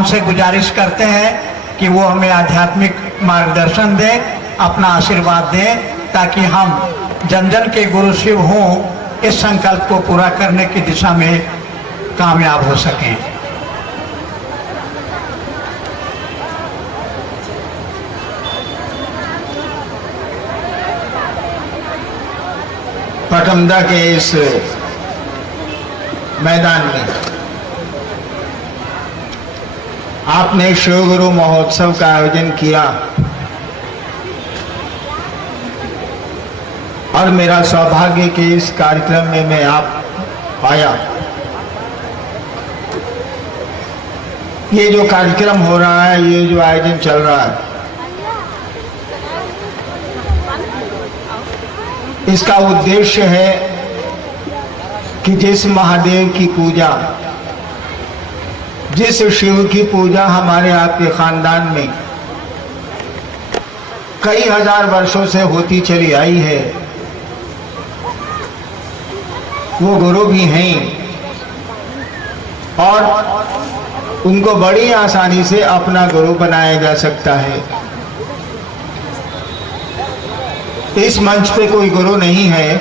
उनसे गुजारिश करते हैं कि वो हमें आध्यात्मिक मार्गदर्शन दें, अपना आशीर्वाद दें, ताकि हम जन जन के गुरु शिव हों, इस संकल्प को पूरा करने की दिशा में कामयाब हो सकें। पटमदा के इस मैदान में आपने शिव गुरु महोत्सव का आयोजन किया और मेरा सौभाग्य कि इस कार्यक्रम में मैं आप आया। ये जो कार्यक्रम हो रहा है, ये जो आयोजन चल रहा है, इसका उद्देश्य है कि जिस महादेव की पूजा, जिस शिव की पूजा हमारे आपके खानदान में कई हजार वर्षों से होती चली आई है, वो गुरु भी हैं और उनको बड़ी आसानी से अपना गुरु बनाया जा सकता है। इस मंच पे कोई गुरु नहीं है,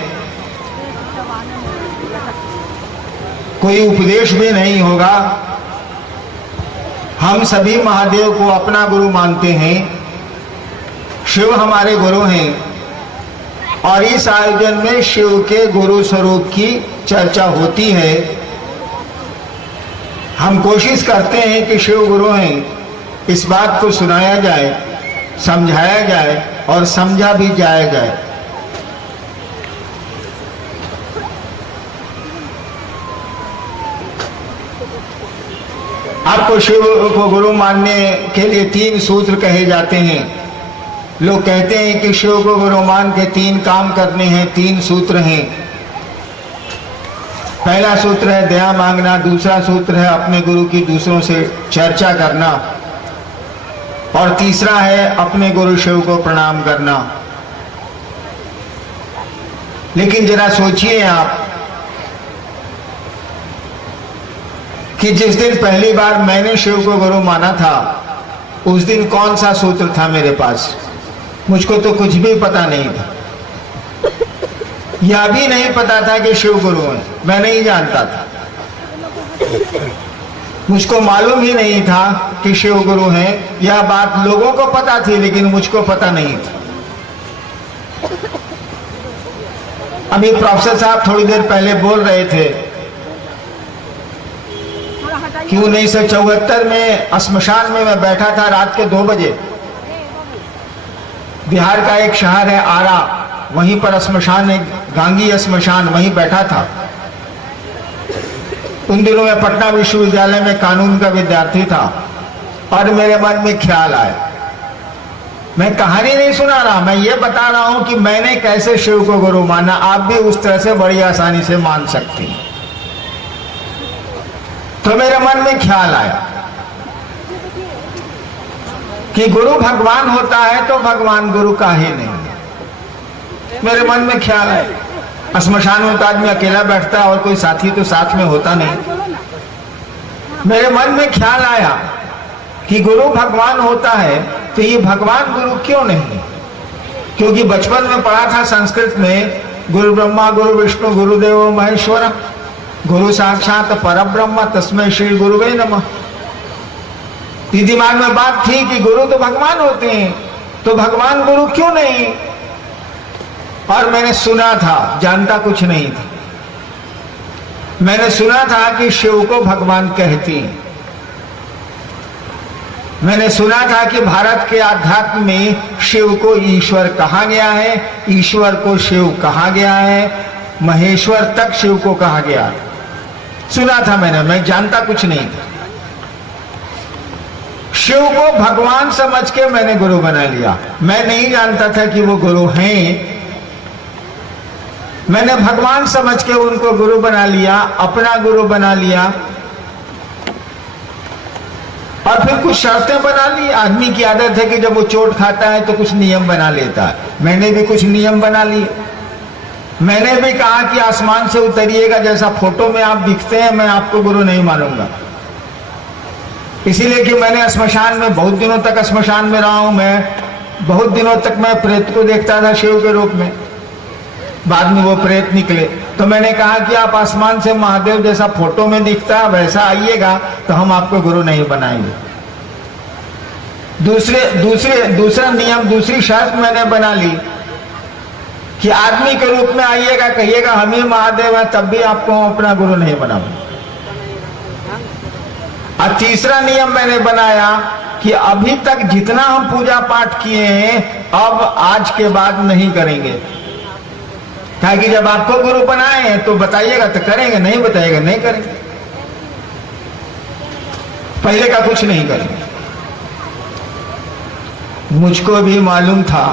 कोई उपदेश भी नहीं होगा। हम सभी महादेव को अपना गुरु मानते हैं, शिव हमारे गुरु हैं और इस आयोजन में शिव के गुरु स्वरूप की चर्चा होती है। हम कोशिश करते हैं कि शिव गुरु हैं, इस बात को सुनाया जाए, समझाया जाए और समझा भी जाएगा। आपको शिव को गुरु मानने के लिए 3 सूत्र कहे जाते हैं। लोग कहते हैं कि शिव को गुरु मान के 3 काम करने हैं, 3 सूत्र हैं। पहला सूत्र है दया मांगना, दूसरा सूत्र है अपने गुरु की दूसरों से चर्चा करना और तीसरा है अपने गुरु शिव को प्रणाम करना। लेकिन जरा सोचिए आप कि जिस दिन पहली बार मैंने शिव को गुरु माना था, उस दिन कौन सा सूत्र था मेरे पास? मुझको तो कुछ भी पता नहीं था। यह भी नहीं पता था कि शिव गुरु है, मैं नहीं जानता था। मुझको मालूम ही नहीं था कि शिव गुरु हैं। यह बात लोगों को पता थी, लेकिन मुझको पता नहीं था। अभी प्रोफेसर साहब थोड़ी देर पहले बोल रहे थे कि 1974 में श्मशान में मैं बैठा था रात के 2 बजे। बिहार का एक शहर है आरा, वहीं पर श्मशान है, गांगी श्मशान, वहीं बैठा था। उन दिनों में पटना विश्वविद्यालय में कानून का विद्यार्थी था और मेरे मन में ख्याल आया। मैं कहानी नहीं सुना रहा, मैं ये बता रहा हूं कि मैंने कैसे शिव को गुरु माना। आप भी उस तरह से बड़ी आसानी से मान सकती हैं। तो मेरे मन में ख्याल आया कि गुरु भगवान होता है तो भगवान गुरु काहे नहीं। मेरे मन में ख्याल है, श्मशान में तो आदमी अकेला बैठता है और कोई साथी तो साथ में होता नहीं। मेरे मन में ख्याल आया कि गुरु भगवान होता है तो ये भगवान गुरु क्यों नहीं? क्योंकि बचपन में पढ़ा था संस्कृत में, गुरु ब्रह्मा गुरु विष्णु गुरुदेव महेश्वर, गुरु साक्षात परब्रह्म तस्मै श्री गुरुवे नमः। दिमाग में बात थी कि गुरु तो भगवान होते हैं, तो भगवान गुरु क्यों नहीं? और मैंने सुना था, जानता कुछ नहीं था। मैंने सुना था कि शिव को भगवान कहती हैं। मैंने सुना था कि भारत के आध्यात्म में शिव को ईश्वर कहा गया है, ईश्वर को शिव कहा गया है, महेश्वर तक शिव को कहा गया है। सुना था मैंने, मैं जानता कुछ नहीं था। शिव को भगवान समझ के मैंने गुरु बना लिया। मैं नहीं जानता था कि वो गुरु हैं। मैंने भगवान समझ के उनको गुरु बना लिया, अपना गुरु बना लिया और फिर कुछ शर्तें बना ली। आदमी की आदत है कि जब वो चोट खाता है तो कुछ नियम बना लेता है। मैंने भी कुछ नियम बना लिए। मैंने भी कहा कि आसमान से उतरिएगा, जैसा फोटो में आप दिखते हैं मैं आपको गुरु नहीं मानूंगा। इसीलिए कि मैंने श्मशान में बहुत दिनों तक श्मशान में रहा हूं। मैं बहुत दिनों तक मैं प्रेत को देखता था शिव के रूप में, बाद में वो प्रेत निकले। तो मैंने कहा कि आप आसमान से महादेव जैसा फोटो में दिखता है वैसा आइएगा तो हम आपको गुरु नहीं बनाएंगे। दूसरा नियम, दूसरी शर्त मैंने बना ली कि आदमी के रूप में आइएगा, कहिएगा हम ही महादेव हैं, तब भी आपको अपना गुरु नहीं बनाऊंगा। और तीसरा नियम मैंने बनाया कि अभी तक जितना हम पूजा पाठ किए हैं अब आज के बाद नहीं करेंगे। ताकि जब आपको गुरु बनाए हैं तो बताइएगा तो करेंगे, नहीं बताइएगा नहीं करेंगे। पहले का कुछ नहीं करेंगे। मुझको भी मालूम था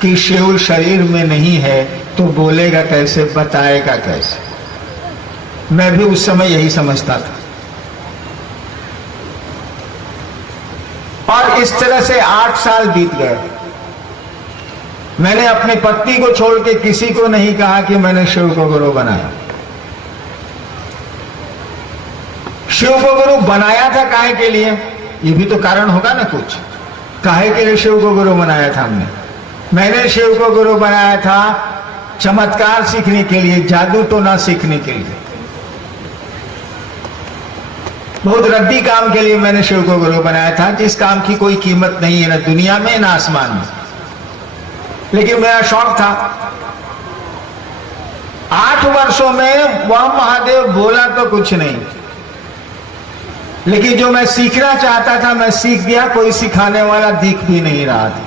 कि शिव शरीर में नहीं है तो बोलेगा कैसे, बताएगा कैसे। मैं भी उस समय यही समझता था। और इस तरह से 8 साल बीत गए। मैंने अपनी पत्नी को छोड़ के किसी को नहीं कहा कि मैंने शिव को गुरु बनाया। शिव को गुरु बनाया था काहे के लिए, ये भी तो कारण होगा ना कुछ। काहे के लिए शिव को गुरु बनाया था हमने? मैंने शिव को गुरु बनाया था चमत्कार सीखने के लिए, जादू टोना सीखने के लिए, बहुत रद्दी काम के लिए मैंने शिव को गुरु बनाया था, जिस काम की कोई कीमत नहीं है ना दुनिया में ना आसमान में। लेकिन मेरा शौक था। 8 वर्षों में वह महादेव बोला तो कुछ नहीं, लेकिन जो मैं सीखना चाहता था मैं सीख गया। कोई सिखाने वाला दिख भी नहीं रहा था।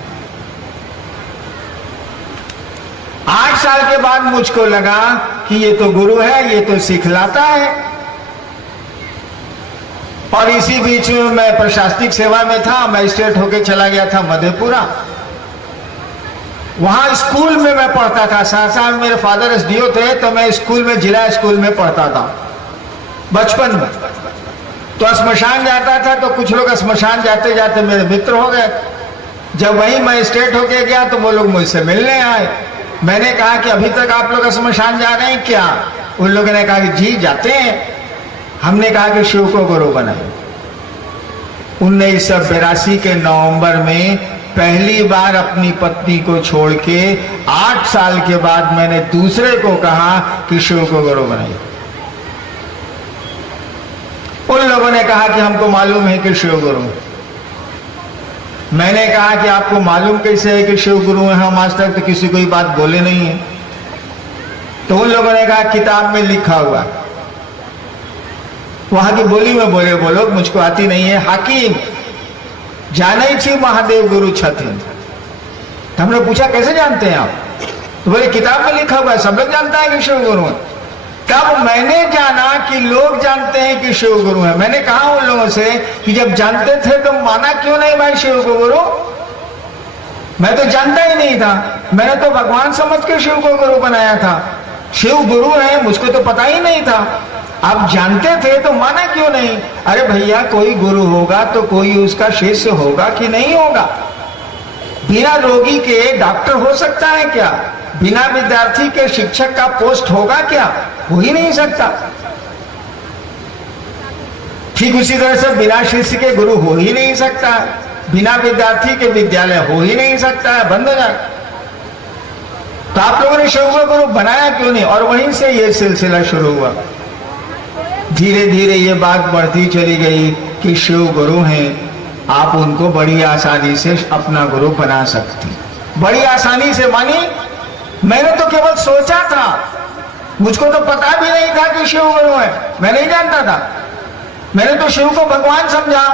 8 साल के बाद मुझको लगा कि ये तो गुरु है, ये तो सिखलाता है। और इसी बीच में मैं प्रशासनिक सेवा में था। मजिस्ट्रेट होके चला गया था मधेपुरा। वहां स्कूल में मैं पढ़ता था। सहरसा में मेरे फादर एसडीओ थे, तो मैं स्कूल में, जिला स्कूल में पढ़ता था बचपन में। तो श्मशान जाता था तो कुछ लोग श्मशान जाते जाते मेरे मित्र हो गए। जब वही मजिस्ट्रेट होके गया तो वो लोग मुझसे मिलने आए। मैंने कहा कि अभी तक आप लोग श्मशान जा रहे हैं क्या? उन लोगों ने कहा कि जी जाते हैं। हमने कहा कि शिव को गुरु बनाए। 1982 के नवंबर में पहली बार अपनी पत्नी को छोड़ के 8 साल के बाद मैंने दूसरे को कहा कि शिव को गुरु बनाइए। उन लोगों ने कहा कि हमको मालूम है कि शिव गुरु है। मैंने कहा कि आपको मालूम कैसे है कि शिव गुरु है? हम आज तक तो किसी को ये बात बोले नहीं है। तो उन लोगों ने कहा किताब में लिखा हुआ। वहां की बोली में बोले, बोलो मुझको आती नहीं है। हाकिम जाने छी महादेव गुरु छथिन। हमने पूछा कैसे जानते हैं आप? तो बोले किताब में लिखा हुआ है, सब लोग जानता है कि शिव गुरु है। तब मैंने जाना कि लोग जानते हैं कि शिव गुरु है। मैंने कहा उन लोगों से कि जब जानते थे तो माना क्यों नहीं भाई शिव को गुरु? मैं तो जानता ही नहीं था। मैंने तो भगवान समझ के शिव को गुरु बनाया था। शिव गुरु है मुझको तो पता ही नहीं था। आप जानते थे तो माना क्यों नहीं? अरे भैया कोई गुरु होगा तो कोई उसका शिष्य होगा कि नहीं होगा? बिना रोगी के डॉक्टर हो सकता है क्या? बिना विद्यार्थी के शिक्षक का पोस्ट होगा क्या? हो ही नहीं सकता। ठीक उसी तरह से बिना शिष्य के गुरु हो ही नहीं सकता है। बिना विद्यार्थी के विद्यालय हो ही नहीं सकता है, बंद हो जाए। तो आप लोगों ने शिव को गुरु बनाया क्यों नहीं? और वहीं से ये सिलसिला शुरू हुआ। धीरे धीरे ये बात बढ़ती चली गई कि शिव गुरु हैं, आप उनको बड़ी आसानी से अपना गुरु बना सकती। बड़ी आसानी से मानी, मैंने तो केवल सोचा था, मुझको तो पता भी नहीं था कि शिव गुरु है। मैं नहीं जानता था। मैंने तो शिव को भगवान समझा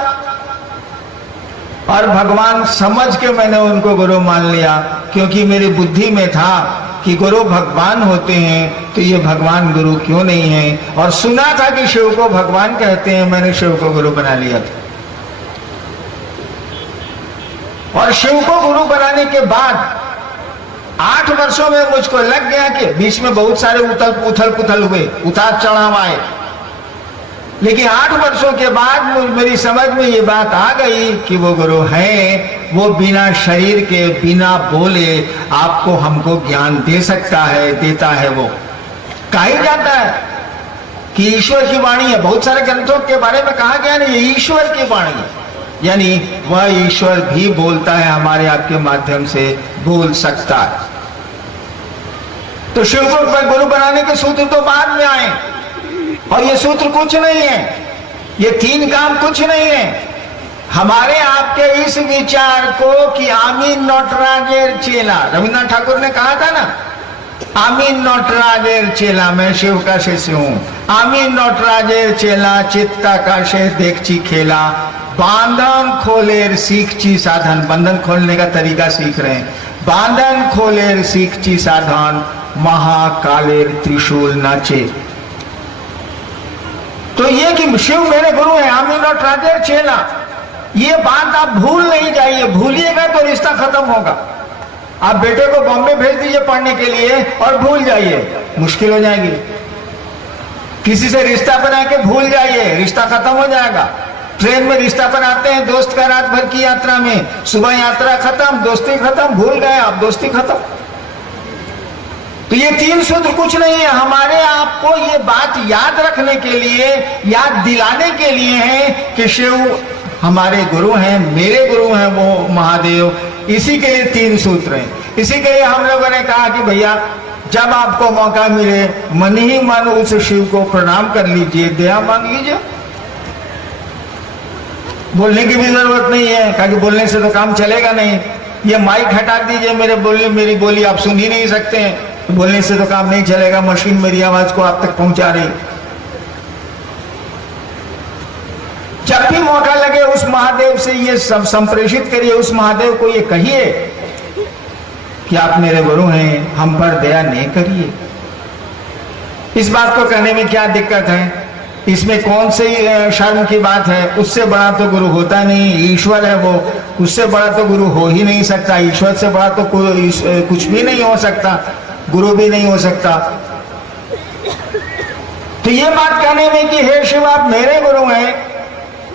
और भगवान समझ के मैंने उनको गुरु मान लिया, क्योंकि मेरी बुद्धि में था कि गुरु भगवान होते हैं तो ये भगवान गुरु क्यों नहीं है। और सुना था कि शिव को भगवान कहते हैं, मैंने शिव को गुरु बना लिया था। और शिव को गुरु बनाने के बाद 8 वर्षों में मुझको लग गया कि बीच में बहुत सारे उथल पुथल हुए, उतार चढ़ाव आए, लेकिन 8 वर्षों के बाद मेरी समझ में ये बात आ गई कि वो गुरु है। वो बिना शरीर के, बिना बोले आपको हमको ज्ञान दे सकता है, देता है। वो काहे जाता है? कि ईश्वर की वाणी है। बहुत सारे ग्रंथों के बारे में कहा गया ना, ये ईश्वर की वाणी है, यानी वह ईश्वर भी बोलता है, हमारे आपके माध्यम से बोल सकता है। तो शिव को गुरु बनाने के सूत्र तो बाद में आए, और ये सूत्र कुछ नहीं है, ये 3 काम कुछ नहीं है। हमारे आपके इस विचार को कि आमी नटराजेर चेला, रविन्द्रनाथ ठाकुर ने कहा था ना, आमी नटराजेर चेला, मैं शिव का शिष्य हूं। आमी नटराजेर चेला, चित्ताकाशे देखची खेला, बांधन खोलेर सीखची साधन, बंधन खोलने का तरीका सीख रहे हैं। बांधन खोलेर सीखची साधन, महाकालेर त्रिशूल नाचे। तो ये कि शिव मेरे गुरु है, आमी नटराजेर चेला, ये बात आप भूल नहीं जाइए। भूलिएगा तो रिश्ता खत्म होगा। आप बेटे को बॉम्बे भेज दीजिए पढ़ने के लिए और भूल जाइए, मुश्किल हो जाएगी। किसी से रिश्ता बना के भूल जाइए, रिश्ता खत्म हो जाएगा। ट्रेन में रिश्ता बनाते हैं दोस्त का, रात भर की यात्रा में, सुबह यात्रा खत्म, दोस्ती खत्म, भूल गए आप, दोस्ती खत्म। तो ये 3 सूत्र कुछ नहीं है, हमारे आपको ये बात याद रखने के लिए, याद दिलाने के लिए है कि शिव हमारे गुरु हैं, मेरे गुरु हैं वो महादेव। इसी के लिए 3 सूत्र हैं। इसी के लिए हम लोगों ने कहा कि भैया जब आपको मौका मिले, मन ही मन उस शिव को प्रणाम कर लीजिए, दया मांग लीजिए। बोलने की भी जरूरत नहीं है, कहा कि बोलने से तो काम चलेगा नहीं। ये माइक हटा दीजिए, मेरी बोली आप सुन ही नहीं सकते हैं, बोलने से तो काम नहीं चलेगा, मशीन मेरी आवाज को आप तक पहुंचा रही। जब भी मौका लगे उस महादेव से ये सब संप्रेषित करिए, उस महादेव को ये कहिए कि आप मेरे गुरु हैं, हम पर दया नहीं करिए। इस बात को कहने में क्या दिक्कत है? इसमें कौन सी शर्म की बात है? उससे बड़ा तो गुरु होता नहीं, ईश्वर है वो, उससे बड़ा तो गुरु हो ही नहीं सकता। ईश्वर से बड़ा तो कुछ भी नहीं हो सकता, गुरु भी नहीं हो सकता। तो ये बात कहने में कि हे शिव आप मेरे गुरु हैं,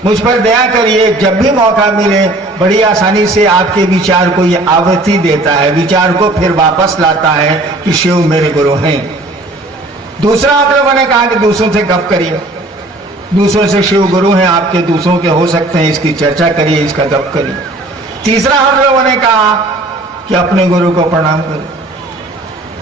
मुझ पर दया करिए, जब भी मौका मिले बड़ी आसानी से आपके विचार को ये आवृत्ति देता है, विचार को फिर वापस लाता है कि शिव मेरे गुरु हैं। दूसरा आप लोगों ने कहा कि दूसरों से गप करिए, दूसरों से शिव गुरु हैं आपके, दूसरों के हो सकते हैं, इसकी चर्चा करिए, इसका गप करिए। तीसरा हम लोगों ने कहा कि अपने गुरु को प्रणाम करिए,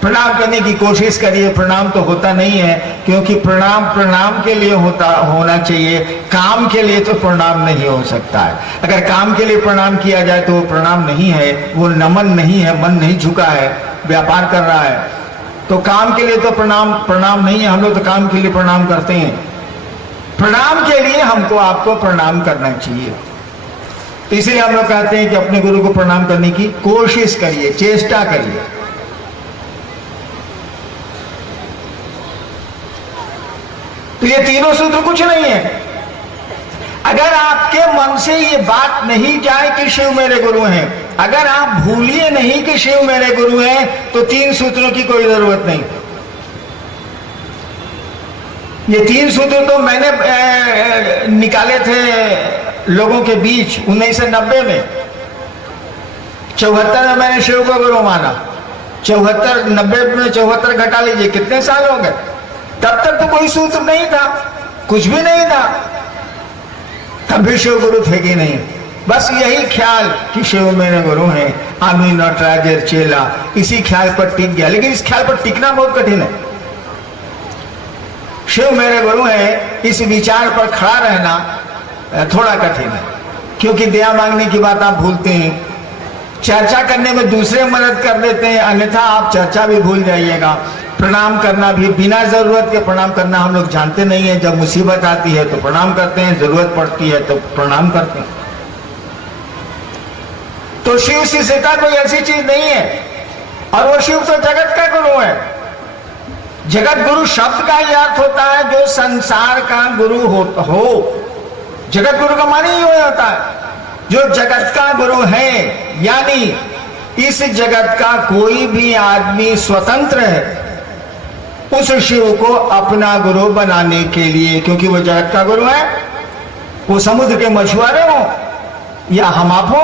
प्रणाम करने की कोशिश करिए। प्रणाम तो होता नहीं है, क्योंकि प्रणाम के लिए होना चाहिए, काम के लिए तो प्रणाम नहीं हो सकता है। अगर काम के लिए प्रणाम किया जाए तो वो प्रणाम नहीं है, वो नमन नहीं है, मन नहीं झुका है, व्यापार कर रहा है। तो काम के लिए तो प्रणाम नहीं है, हम लोग तो काम के लिए प्रणाम करते हैं। प्रणाम के लिए हमको आपको प्रणाम करना चाहिए। तो इसलिए हम लोग कहते हैं कि अपने गुरु को प्रणाम करने की कोशिश करिए, चेष्टा करिए। तो ये तीनों सूत्र कुछ नहीं है। अगर आपके मन से ये बात नहीं जाए कि शिव मेरे गुरु हैं, अगर आप भूलिए नहीं कि शिव मेरे गुरु हैं, तो 3 सूत्रों की कोई जरूरत नहीं। ये 3 सूत्र तो मैंने निकाले थे लोगों के बीच 1990 में। 74 में मैंने शिव को गुरु माना, 90 में 74 घटा लीजिए, कितने साल हो गए। तब तक तो कोई सूत्र नहीं था, कुछ भी नहीं था, तब भी शिव गुरु थे कि नहीं। बस यही ख्याल कि शिव मेरे गुरु हैं, आमी नटराजेर चेला, इसी ख्याल पर टिक गया। लेकिन इस ख्याल पर टिकना बहुत कठिन है। शिव मेरे गुरु हैं, इस विचार पर खड़ा रहना थोड़ा कठिन है, क्योंकि दया मांगने की बात आप भूलते हैं, चर्चा करने में दूसरे मदद कर देते हैं, अन्यथा आप चर्चा भी भूल जाइएगा। प्रणाम करना भी बिना जरूरत के प्रणाम करना हम लोग जानते नहीं है। जब मुसीबत आती है तो प्रणाम करते हैं, जरूरत पड़ती है तो प्रणाम करते हैं। तो शिव शिष्यता कोई ऐसी चीज नहीं है, और वो शिव तो जगत का गुरु है। जगत गुरु शब्द का ही अर्थ होता है जो संसार का गुरु हो। जगत गुरु का मानी ही होता है जो जगत का गुरु है, यानी इस जगत का कोई भी आदमी स्वतंत्र है उस शिव को अपना गुरु बनाने के लिए, क्योंकि वो जगत का गुरु है। वो समुद्र के मछुआरे हो या हम आप हो,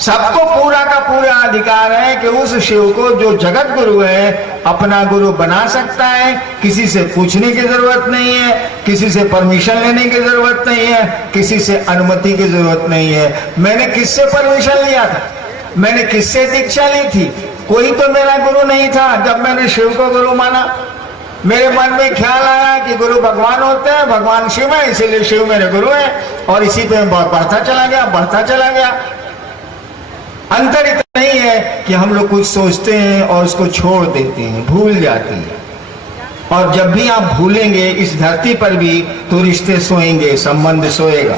सबको पूरा का पूरा अधिकार है कि उस शिव को जो जगत गुरु है अपना गुरु बना सकता है। किसी से पूछने की जरूरत नहीं है, किसी से परमिशन लेने की जरूरत नहीं है, किसी से अनुमति की जरूरत नहीं है। मैंने किससे परमिशन लिया था, मैंने किससे दीक्षा ली थी? कोई तो मेरा गुरु नहीं था। जब मैंने शिव को गुरु माना, मेरे मन में ख्याल आया कि गुरु भगवान होते हैं, भगवान शिव है, इसीलिए शिव मेरे गुरु है। और इसी पे बढ़ता चला गया। अंतर इतना नहीं है कि हम लोग कुछ सोचते हैं और उसको छोड़ देते हैं, भूल जाते हैं। और जब भी आप भूलेंगे इस धरती पर भी तो रिश्ते सोएंगे, संबंध सोएगा।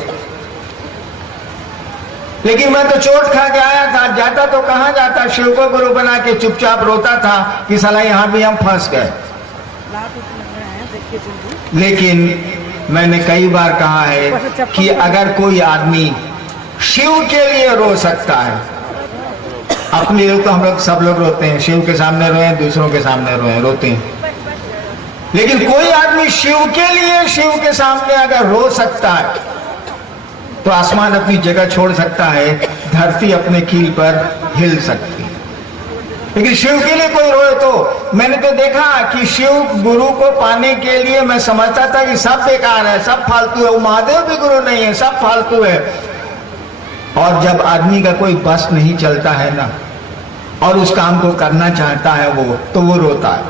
लेकिन मैं तो चोट खा के आया था, जाता तो कहां जाता, शिव को गुरु बना के चुपचाप रोता था कि साला यहां भी हम फंस गए। लेकिन मैंने कई बार कहा है कि अगर कोई आदमी शिव के लिए रो सकता है, अपने लिए तो हम लोग सब लोग रोते हैं, शिव के सामने रोए, दूसरों के सामने रोते हैं। लेकिन कोई आदमी शिव के लिए, शिव के सामने अगर रो सकता है तो आसमान अपनी जगह छोड़ सकता है, धरती अपने कील पर हिल सकती है। लेकिन शिव के लिए कोई रोए तो मैंने तो देखा कि शिव गुरु को पाने के लिए मैं समझता था कि सब बेकार है, सब फालतू है, वो महादेव भी गुरु नहीं है, सब फालतू है। और जब आदमी का कोई बस नहीं चलता है ना, और उस काम को करना चाहता है वो, तो वो रोता है,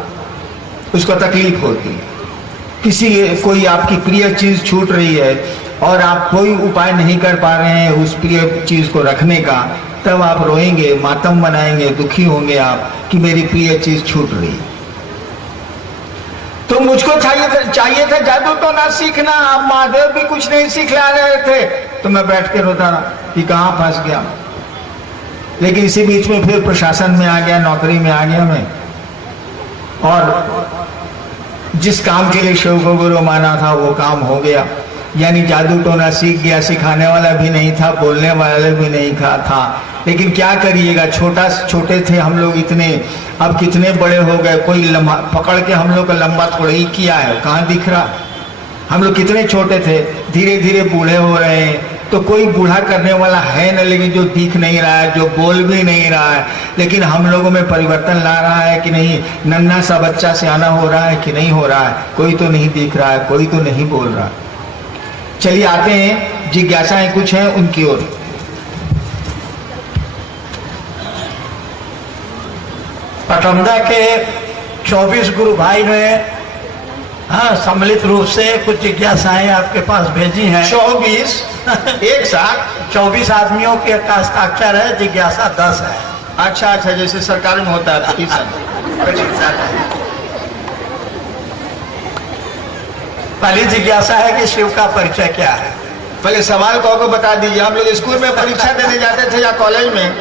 उसको तकलीफ होती है। कोई आपकी प्रिय चीज छूट रही है और आप कोई उपाय नहीं कर पा रहे हैं उस प्रिय चीज को रखने का, तब आप रोएंगे, मातम मनाएंगे, दुखी होंगे आप कि मेरी प्रिय चीज छूट रही है। तो मुझको चाहिए था जादू तो ना सीखना, अब महादेव भी कुछ नहीं सिखला रहे थे, तो मैं बैठ के रोता रहा कि कहां फंस गया। लेकिन इसी बीच में फिर प्रशासन में आ गया, नौकरी में आ गया मैं, और जिस काम के लिए शिव को गुरु माना था वो काम हो गया। यानी जादू टोना सीख गया, सिखाने वाला भी नहीं था, बोलने वाला भी नहीं था। लेकिन क्या करिएगा, छोटे थे हम लोग इतने, अब कितने बड़े हो गए। कोई पकड़ के हम लोग का लंबा थोड़ा ही किया है, कहाँ दिख रहा। हम लोग कितने छोटे थे, धीरे धीरे बूढ़े हो रहे हैं। तो कोई बूढ़ा करने वाला है न, लेकिन जो दिख नहीं रहा है, जो बोल भी नहीं रहा है। लेकिन हम लोगों में परिवर्तन ला रहा है कि नहीं, नन्हा सा बच्चा सियाना हो रहा है कि नहीं हो रहा है। कोई तो नहीं दिख रहा है, कोई तो नहीं बोल रहा। चलिए आते हैं, जिज्ञासाएं कुछ हैं उनकी ओर। पटौंदा के 24 गुरु भाई ने सम्मिलित रूप से कुछ जिज्ञासाएं आपके पास भेजी हैं। 24 एक साथ 24 आदमियों के हस्ताक्षर है, जिज्ञासा 10 है। अच्छा, जैसे सरकार में होता है। पहली जिज्ञासा है कि शिव का परिचय क्या है। पहले सवाल को बता दीजिए। हम लोग स्कूल में परीक्षा देने जाते थे या कॉलेज में,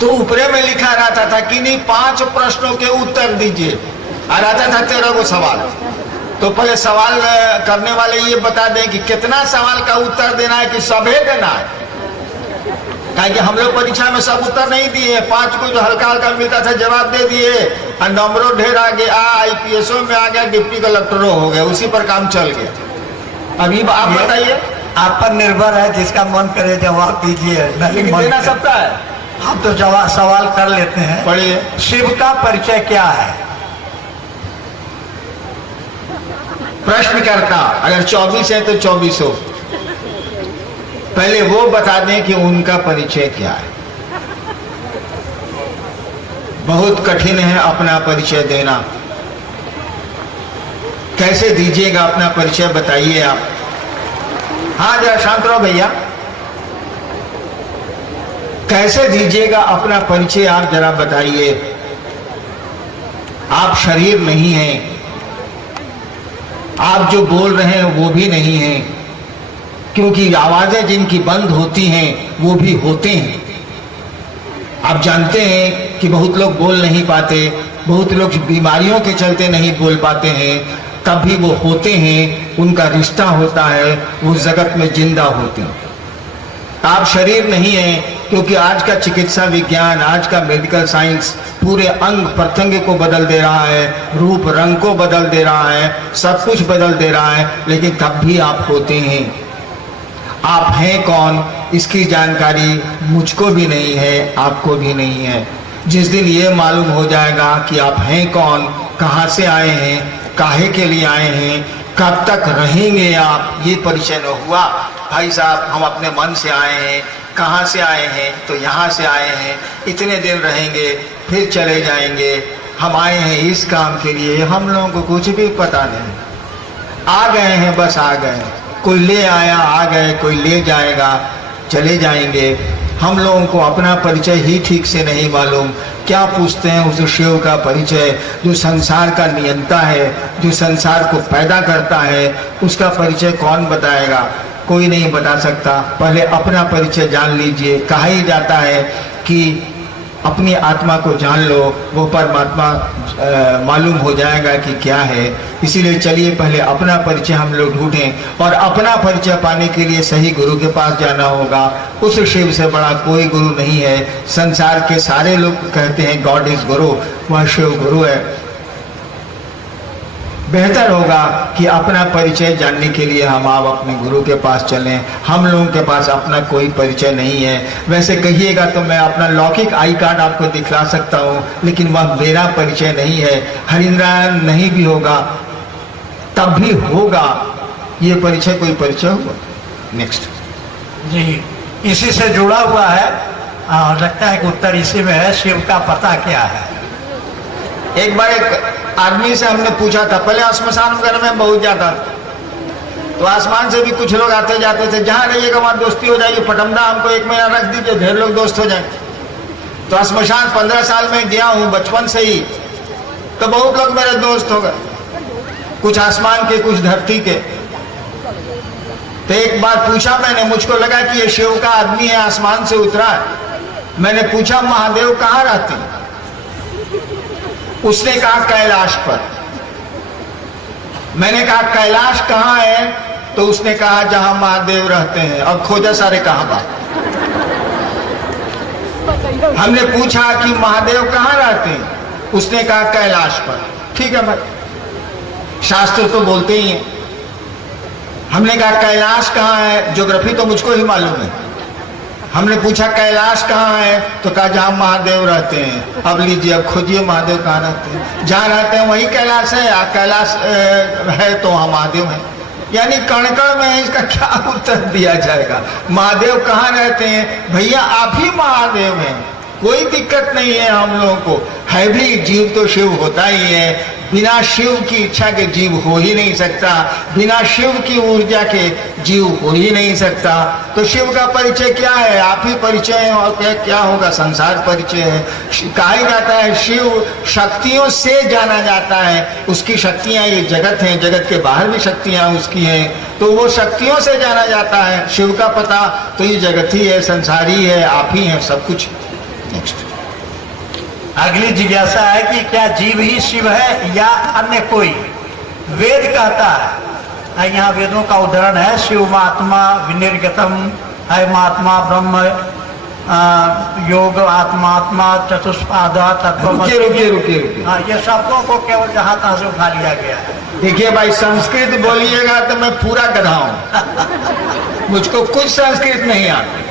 तो ऊपरे में लिखा रहता था कि नहीं 5 प्रश्नों के उत्तर दीजिए, और आता था 13 को सवाल। तो पहले सवाल करने वाले ये बता दें कि कितना सवाल का उत्तर देना है, कि सभी देना है। कहा कि हम लोग परीक्षा में सब उत्तर नहीं दिए, 5 को जो हल्का हल्का मिलता था जवाब दे दिए, और नंबरों ढेर आ गया, IPSO में आ गया, डिप्टी कलेक्टरों हो गया, उसी पर काम चल गया। अभी आप बताइए। आप पर निर्भर है, जिसका मन करे जवाब दीजिए, नहीं देना सबका है। हम तो जवाब सवाल कर लेते हैं। पढ़िए। शिव का परिचय क्या है? प्रश्नकर्ता अगर 24 है तो 24 हो, पहले वो बता दें कि उनका परिचय क्या है। बहुत कठिन है अपना परिचय देना। कैसे दीजिएगा अपना परिचय, बताइए आप। हाँ, जरा शांत रहो भैया। कैसे दीजिएगा अपना परिचय, आप जरा बताइए। आप शरीर नहीं हैं, आप जो बोल रहे हैं वो भी नहीं है, क्योंकि आवाजें जिनकी बंद होती हैं वो भी होते हैं। आप जानते हैं कि बहुत लोग बोल नहीं पाते, बहुत लोग बीमारियों के चलते नहीं बोल पाते हैं, तब भी वो होते हैं, उनका रिश्ता होता है, वो जगत में जिंदा होते हैं। आप शरीर नहीं है, क्योंकि आज का चिकित्सा विज्ञान, आज का मेडिकल साइंस पूरे अंग प्रत्यंग को बदल दे रहा है, रूप रंग को बदल दे रहा है, सब कुछ बदल दे रहा है, लेकिन तब भी आप होते हैं। आप हैं कौन, इसकी जानकारी मुझको भी नहीं है, आपको भी नहीं है। जिस दिन ये मालूम हो जाएगा कि आप हैं कौन, कहाँ से आए हैं, काहे के लिए आए हैं, कब तक रहेंगे आप, ये परिचय न हुआ। भाई साहब हम अपने मन से आए हैं, कहाँ से आए हैं, तो यहाँ से आए हैं, इतने दिन रहेंगे फिर चले जाएंगे, हम आए हैं इस काम के लिए, हम लोगों को कुछ भी पता नहीं। आ गए हैं, बस आ गए, कोई ले आया आ गए, कोई ले जाएगा चले जाएंगे। हम लोगों को अपना परिचय ही ठीक से नहीं मालूम। क्या पूछते हैं उस शिव का परिचय, जो संसार का नियंता है, जो संसार को पैदा करता है, उसका परिचय कौन बताएगा? कोई नहीं बता सकता। पहले अपना परिचय जान लीजिए। कहा ही जाता है कि अपनी आत्मा को जान लो, वो परमात्मा मालूम हो जाएगा कि क्या है। इसीलिए चलिए पहले अपना परिचय हम लोग ढूंढें, और अपना परिचय पाने के लिए सही गुरु के पास जाना होगा। उस शिव से बड़ा कोई गुरु नहीं है। संसार के सारे लोग कहते हैं गॉड इज गुरु, वह शिव गुरु है। बेहतर होगा कि अपना परिचय जानने के लिए हम आप अपने गुरु के पास चलें। हम लोगों के पास अपना कोई परिचय नहीं है। वैसे कहिएगा तो मैं अपना लौकिक आई कार्ड आपको दिखला सकता हूँ, लेकिन वह मेरा परिचय नहीं है। हरिंद्रायण नहीं भी होगा तब भी होगा, ये परिचय कोई परिचय होगा। नेक्स्ट जी, इसी से जुड़ा हुआ है और लगता है कि उत्तर इसी में है, शिव का पता क्या है। एक बार एक आदमी से हमने पूछा था, पहले श्मशान वगैरह में बहुत जाता था, तो आसमान से भी कुछ लोग आते जाते थे, जहाँ रहिएगा वहाँ दोस्ती हो जाएगी, पटमदा हमको 1 महीना रख दीजिए, ढेर लोग दोस्त हो जाएंगे। तो श्मशान 15 साल में गया हूँ बचपन से ही, तो बहुत लोग मेरे दोस्त हो गए, कुछ आसमान के कुछ धरती के। तो एक बार पूछा मैंने, मुझको लगा कि ये शिव का आदमी है, आसमान से उतरा है। मैंने पूछा महादेव कहाँ रहते हैं? उसने कहा कैलाश पर। मैंने कहा कैलाश कहाँ है? तो उसने कहा जहां महादेव रहते हैं। अब खोजा सारे कहां बात। हमने पूछा कि महादेव कहाँ रहते हैं? उसने कहा कैलाश पर। ठीक है भाई, शास्त्र तो बोलते ही हैं। हमने कहा कैलाश कहाँ है? ज्योग्राफी तो मुझको ही मालूम है। हमने पूछा कैलाश कहाँ है? तो कहा जहाँ महादेव रहते हैं। अब लीजिए, अब खोजिए महादेव कहाँ रहते हैं। जहाँ रहते हैं वही कैलाश है, कैलाश है तो वहाँ महादेव है। यानी कण-कण में इसका क्या उत्तर दिया जाएगा? महादेव कहाँ रहते हैं? भैया आप ही महादेव हैं, कोई दिक्कत नहीं है हम लोगों को। है भी जीव तो शिव होता ही है। बिना शिव की इच्छा के जीव हो ही नहीं सकता, बिना शिव की ऊर्जा के जीव हो ही नहीं सकता। तो शिव का परिचय क्या है? आप ही परिचय है, और क्या होगा? संसार परिचय है। कहा जाता है शिव शक्तियों से जाना जाता है। उसकी शक्तियां ये जगत हैं, जगत के बाहर भी शक्तियां उसकी हैं, तो वो शक्तियों से जाना जाता है। शिव का पता तो ये जगत ही है, संसार ही है, आप ही हैं, सब कुछ। नेक्स्ट अगली जिज्ञासा है कि क्या जीव ही शिव है या अन्य कोई? वेद कहता है, यहाँ वेदों का उदाहरण है, शिव महात्मा विनिर्गतम है, महात्मा ब्रह्म योग आत्मात्मा चतुष्पाद तत्व। रुकिए। ये शब्दों को केवल जहां तहां से उठा लिया गया है। देखिए भाई, संस्कृत बोलिएगा तो मैं पूरा गधा हूं, मुझको कुछ संस्कृत नहीं आती।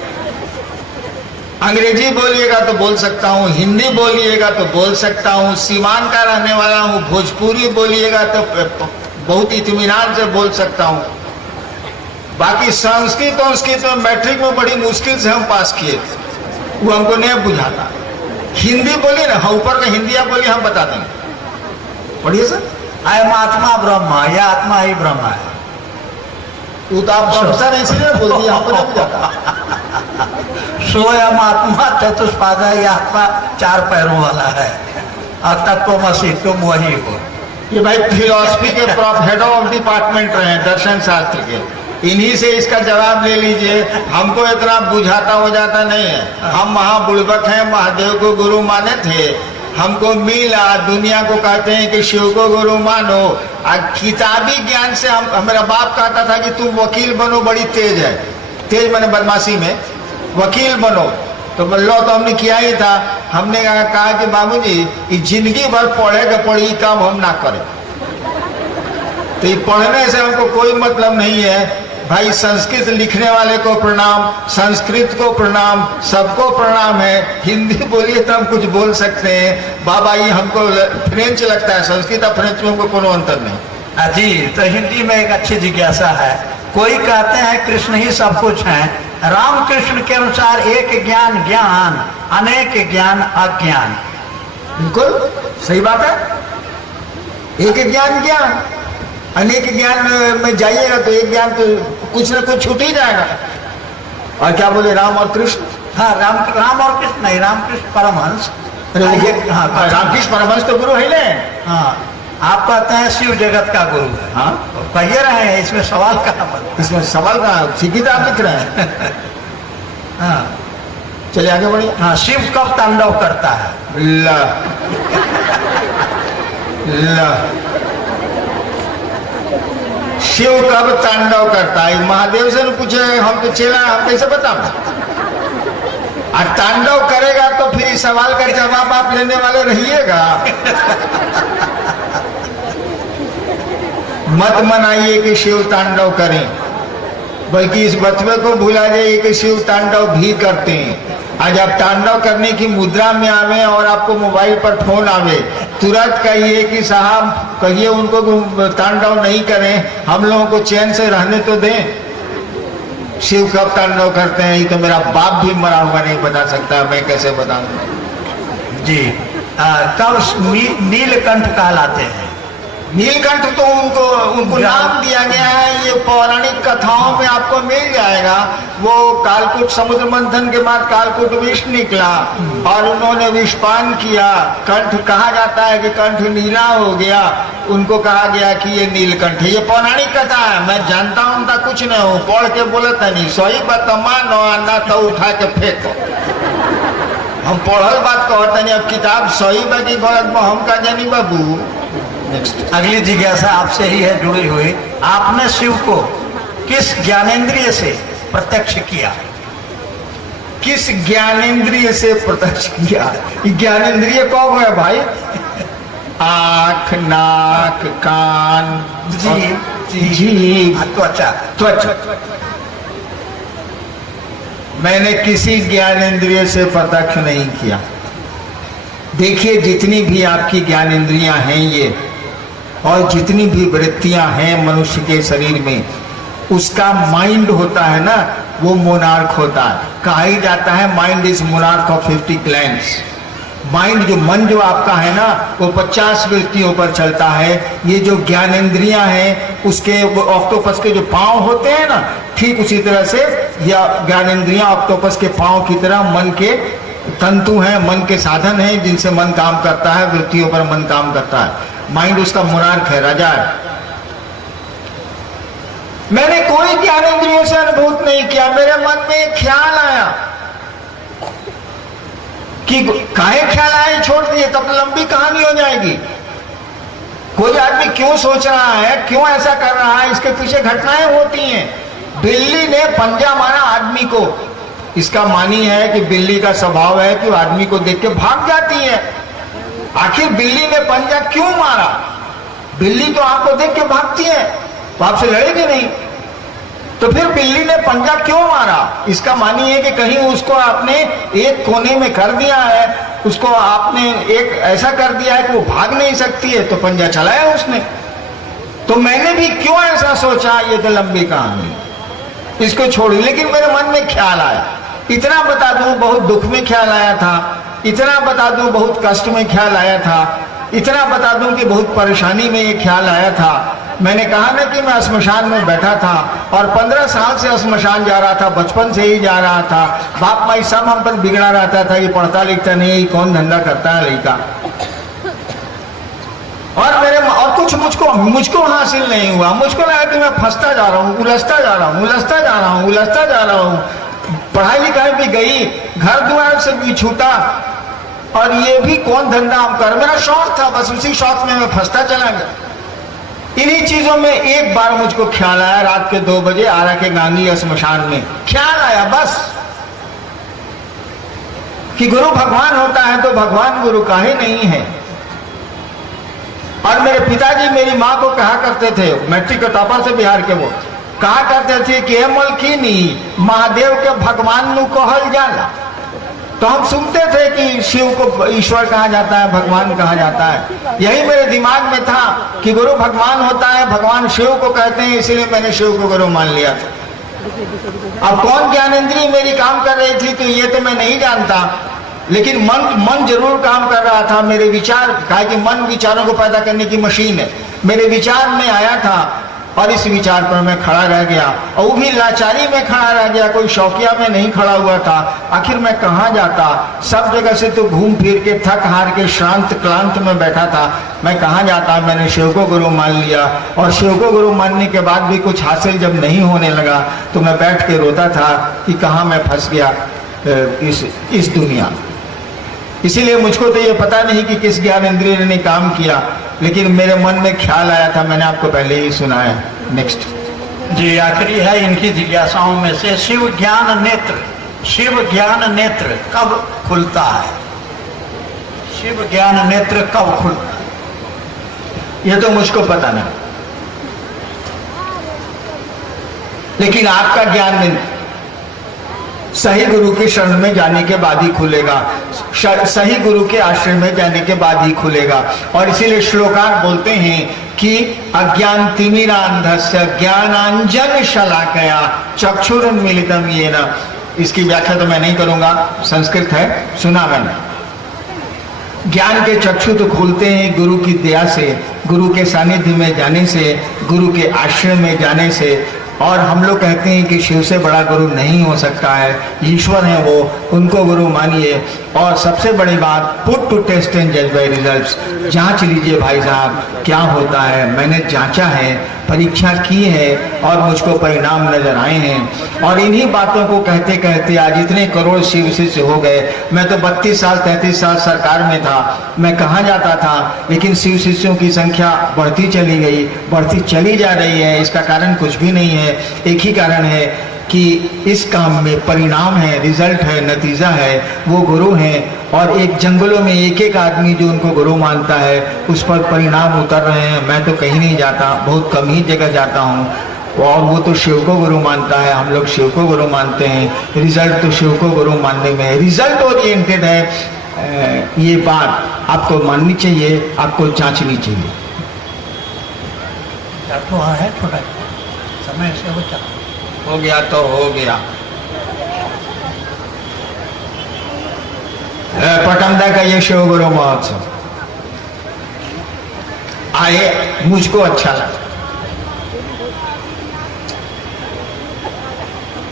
अंग्रेजी बोलिएगा तो बोल सकता हूँ, हिंदी बोलिएगा तो बोल सकता हूँ, सीमान का रहने वाला हूँ, भोजपुरी बोलिएगा तो बहुत इत्मीनान से बोल सकता हूँ। बाकी संस्कृत और संस्कृत में मैट्रिक में बड़ी मुश्किल से हम पास किए थे, वो हमको नहीं बुझाता। हिंदी बोलिए ना, ऊपर का हिंदी आप बोलिए, हम बता देंगे। पढ़िए सर। अयम आत्मा ब्रह्म, यह आत्मा ही ब्रह्म है। वो तो आप प्रोफेसर इसलिए बोल दिया, हमको नहीं बुझाता। स्वयं आत्मा चतुष्पाद, यह आत्मा 4 पैरों वाला है, और तत्वमसि तुम वही हो। ये भाई फिलॉसफी के हेड ऑफ डिपार्टमेंट रहे हैं, दर्शन शास्त्र के, इन्हीं से इसका जवाब ले लीजिए। हमको इतना बुझाता हो जाता नहीं है। हम महाबुड़बक हैं, महादेव को गुरु माने थे, हमको मिला, दुनिया को कहते हैं कि शिव को गुरु मानो। किताबी ज्ञान से मेरा बाप कहता था कि तुम वकील बनो, बड़ी तेज है, तेज मैंने बदमाशी में, वकील बनो। तो लो तो हमने किया ही था। हमने कहा कि बाबूजी जिंदगी भर पढ़ेगा, पढ़ी काम हम ना करें, तो ये पढ़ने से हमको कोई मतलब नहीं है। भाई संस्कृत लिखने वाले को प्रणाम, संस्कृत को प्रणाम, सबको प्रणाम है। हिंदी बोलिए तो हम कुछ बोल सकते हैं। बाबा ये हमको फ्रेंच लगता है, संस्कृत और फ्रेंच में हमको कोनो अंतर नहीं। जी, तो हिंदी में एक अच्छी जिज्ञासा है। कोई कहते हैं कृष्ण ही सब कुछ है। रामकृष्ण के अनुसार एक ज्ञान ज्ञान, अनेक ज्ञान अज्ञान। बिल्कुल सही बात है। एक ज्ञान ज्ञान, अनेक ज्ञान में जाइएगा तो एक ज्ञान तो कुछ न कुछ छूट ही जाएगा। और क्या बोले राम और कृष्ण? हाँ, राम और कृष्ण नहीं, रामकृष्ण परमहंस। हाँ, रामकृष्ण परमहंस तो गुरु है ना। हाँ, आप कहते हैं शिव जगत का गुरु है। हाँ, कहिए रहे हैं, इसमें सवाल कहाँ पर? इसमें सवाल कहाँ? सीखी तो आप लिख रहे हैं। हाँ, चलिए आगे बढ़िए। हाँ, शिव कब तांडव करता है? ला ला शिव कब तांडव करता है? महादेव से पूछे, हम तो चेला, हम कैसे बताओ? और तांडव करेगा तो फिर इस सवाल का जवाब आप लेने वाले रहिएगा। मत मनाइए कि शिव तांडव करें, बल्कि इस बतवे को भुला जाइए कि शिव तांडव भी करते हैं। आज आप तांडव करने की मुद्रा में आवे और आपको मोबाइल पर फोन आवे, तुरंत कहिए कि साहब, कहिए उनको तांडव नहीं करें, हम लोगों को चैन से रहने तो दें। शिव कब तांडव करते हैं ये तो मेरा बाप भी मरा हुआ नहीं बता सकता, मैं कैसे बताऊं? जी, कब नीलकंठ कहलाते हैं? नीलकंठ तो उनको नाम दिया गया है, ये पौराणिक कथाओं में आपको मिल जाएगा। वो कालकूट समुद्र मंथन के बाद कालकूट विष निकला और उन्होंने विषपान किया। कंठ कहा जाता है कि कंठ नीला हो गया, उनको कहा गया कि ये नीलकंठ है। ये पौराणिक कथा है, मैं जानता हूँ उनका कुछ नहीं हूँ, पढ़ के बोले था नहीं, सही बात मानो ना तो उठा के फेंको। हम पढ़ल बात कहते नहीं, अब किताब सही बाकी गलत में हम का जानी बाबू। अगली जिज्ञासा आपसे ही है जुड़ी हुई। आपने शिव को किस ज्ञानेंद्रिय से प्रत्यक्ष किया? किस ज्ञानेंद्रिय से प्रत्यक्ष किया? ज्ञानेंद्रिय कौन है भाई? आँख, नाक, कान, जीभ, त्वचा। मैंने किसी ज्ञानेंद्रिय से प्रत्यक्ष नहीं किया। देखिए, जितनी भी आपकी ज्ञानेंद्रियां हैं ये, और जितनी भी वृत्तियां हैं मनुष्य के शरीर में, उसका माइंड होता है ना, वो मोनार्क होता है। कहा ही जाता है mind is monarch of 50 clans. Mind जो मन जो आपका है ना, वो 50 वृत्तियों पर चलता है। ये जो ज्ञानेंद्रियां हैं, उसके वो ऑक्टोपस के जो पांव होते हैं ना, ठीक उसी तरह से या ज्ञानेंद्रियां ऑक्टोपस के पांव की तरह मन के तंतु हैं, मन के साधन हैं, जिनसे मन काम करता है, वृत्तियों पर मन काम करता है। माइंड उसका मोनार्क है, राजा है। मैंने कोई ज्ञानेंद्रियों से अनुभूत नहीं किया। मेरे मन में एक ख्याल आया कि काहे ख्याल आए, छोड़ दिए, तब लंबी कहानी हो जाएगी। कोई आदमी क्यों सोच रहा है, क्यों ऐसा कर रहा है, इसके पीछे घटनाएं होती हैं। बिल्ली ने पंजा मारा आदमी को, इसका मानी है कि बिल्ली का स्वभाव है कि वो आदमी को देख के भाग जाती है। आखिर बिल्ली ने पंजा क्यों मारा? बिल्ली तो आपको देख के भागती है, तो आपसे लड़ेगी नहीं। तो फिर बिल्ली ने पंजा क्यों मारा? इसका मानी है कि कहीं उसको आपने एक कोने में कर दिया है, उसको आपने एक ऐसा कर दिया है कि वो भाग नहीं सकती है, तो पंजा चलाया उसने। तो मैंने भी क्यों ऐसा सोचा, ये तो लंबी कहानी, इसको छोड़ी। लेकिन मेरे मन में ख्याल आया। इतना बता दूं, बहुत दुख में ख्याल आया था। इतना बता दूं, बहुत कष्ट में ख्याल आया था। इतना बता दूं कि बहुत परेशानी में ये ख्याल आया था। मैंने कहा ना कि मैं श्मशान में बैठा था और 15 साल से श्मशान जा रहा था, बचपन से ही जा रहा था। बाप माई सब हम पर बिगड़ा रहता था, ये पढ़ता लिखता नहीं, कौन धंधा करता है लड़का। और कुछ मुझको हासिल नहीं हुआ। मुझको लगा कि मैं फंसता जा रहा हूँ, उलझता जा रहा हूँ। पढ़ाई लिखाई भी गई, घर द्वार से भी छूटा, और ये भी कौन धंधा हम कर। मेरा शौक था, बस उसी शौक में मैं फंसता चला गया। इन्हीं चीजों में एक बार मुझको ख्याल आया, रात के 2 बजे आरा के गांगी श्मशान में ख्याल आया बस, कि गुरु भगवान होता है तो भगवान गुरु काहे नहीं है। और मेरे पिताजी मेरी माँ को कहा करते थे, मैट्रिक के टॉपर थे बिहार के वो, कहा करते थे कि हे मलकिनी महादेव के भगवान नु कहल जाला। तो हम सुनते थे कि शिव को ईश्वर कहा जाता है, भगवान कहा जाता है। यही मेरे दिमाग में था कि गुरु भगवान होता है, भगवान शिव को कहते हैं, इसलिए मैंने शिव को गुरु मान लिया था। अब कौन ज्ञानेंद्रिय मेरी काम कर रही थी तो ये तो मैं नहीं जानता, लेकिन मन जरूर काम कर रहा था। मेरे विचार, कहा कि मन विचारों को पैदा करने की मशीन है, मेरे विचार में आया था और इस विचार पर मैं खड़ा रह गया, और वो भी लाचारी में खड़ा रह गया, कोई शौकिया में नहीं खड़ा हुआ था। आखिर मैं कहाँ जाता, सब जगह से तो घूम फिर के थक हार के शांत क्लांत में बैठा था, मैं कहाँ जाता। मैंने शिव को गुरु मान लिया, और शिव को गुरु मानने के बाद भी कुछ हासिल जब नहीं होने लगा तो मैं बैठ के रोता था कि कहाँ मैं फंस गया इस दुनिया। इसीलिए मुझको तो ये पता नहीं कि किस ज्ञान इंद्रिय ने काम किया, लेकिन मेरे मन में ख्याल आया था, मैंने आपको पहले ही सुनाया। नेक्स्ट जी, आखिरी है इनकी जिज्ञासाओं में से, शिव ज्ञान नेत्र कब खुलता है? शिव ज्ञान नेत्र कब खुलता है? ये तो मुझको पता नहीं, लेकिन आपका ज्ञान नेत्र सही गुरु के शरण में जाने के बाद ही खुलेगा, सही गुरु के आश्रय में जाने के बाद ही खुलेगा। और इसीलिए श्लोकार बोलते हैं कि अज्ञान तिमिरांधस्य ज्ञानांजन शलाकया चक्षुरुन्मीलितम येन। इसकी व्याख्या तो मैं नहीं करूंगा, संस्कृत है, सुना मैंने। ज्ञान के चक्षु तो खुलते हैं गुरु की दया से, गुरु के सानिध्य में जाने से, गुरु के आश्रय में जाने से। और हम लोग कहते हैं कि शिव से बड़ा गुरु नहीं हो सकता है, ईश्वर है वो, उनको गुरु मानिए। और सबसे बड़ी बात, पुट टू टेस्ट एंड जज बाय रिजल्ट्स। जांच लीजिए भाई साहब क्या होता है। मैंने जांचा है, परीक्षा की है और मुझको परिणाम नजर आए हैं। और इन्हीं बातों को कहते कहते आज इतने करोड़ शिव शिष्य हो गए। मैं तो 32 साल 33 साल सरकार में था, मैं कहाँ जाता था, लेकिन शिव शिष्यों की संख्या बढ़ती चली गई, बढ़ती चली जा रही है। इसका कारण कुछ भी नहीं है, एक ही कारण है कि इस काम में परिणाम है, रिजल्ट है, नतीजा है, वो गुरु हैं। और एक जंगलों में एक एक आदमी जो उनको गुरु मानता है उस पर परिणाम उतर रहे हैं। मैं तो कहीं नहीं जाता, बहुत कम ही जगह जाता हूँ, और वो तो शिव को गुरु मानता है, हम लोग शिव को गुरु मानते हैं। रिजल्ट तो शिव को गुरु मानने में रिजल्ट ओरिएंटेड है। ये बात आपको माननी चाहिए, आपको जांचनी चाहिए। तो है थोड़ा समय से हो गया तो हो गया। पटमदा का ये शिव गुरु महोत्सव आए, मुझको अच्छा लगा।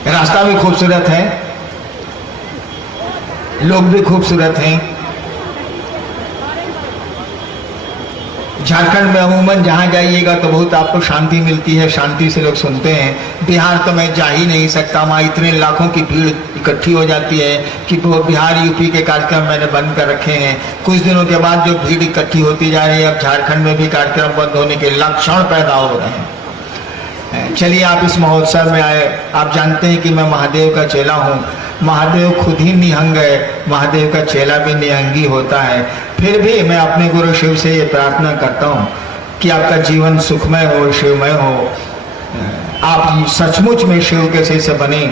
रास्ता भी खूबसूरत है, लोग भी खूबसूरत हैं। झारखंड में अमूमन जहाँ जाइएगा तो बहुत आपको शांति मिलती है, शांति से लोग सुनते हैं। बिहार तो मैं जा ही नहीं सकता, वहाँ इतने लाखों की भीड़ इकट्ठी हो जाती है कि वो बिहार यूपी के कार्यक्रम मैंने बंद कर रखे हैं। कुछ दिनों के बाद जो भीड़ इकट्ठी होती जा रही है, अब झारखंड में भी कार्यक्रम बंद होने के लक्षण पैदा हो रहे हैं। चलिए आप इस महोत्सव में आए। आप जानते हैं कि मैं महादेव का चेला हूँ, महादेव खुद ही निहंग है, महादेव का चेला भी निहंगी होता है। फिर भी मैं अपने गुरु शिव से ये प्रार्थना करता हूँ कि आपका जीवन सुखमय हो, शिवमय हो, आप सचमुच में शिव के शिष्य बने।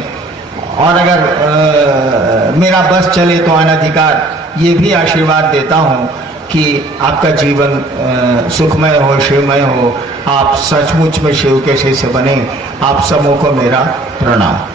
और अगर मेरा बस चले तो अनधिकार ये भी आशीर्वाद देता हूँ कि आपका जीवन सुखमय हो, शिवमय हो, आप सचमुच में शिव के शिष्य बने। आप सबों को मेरा प्रणाम।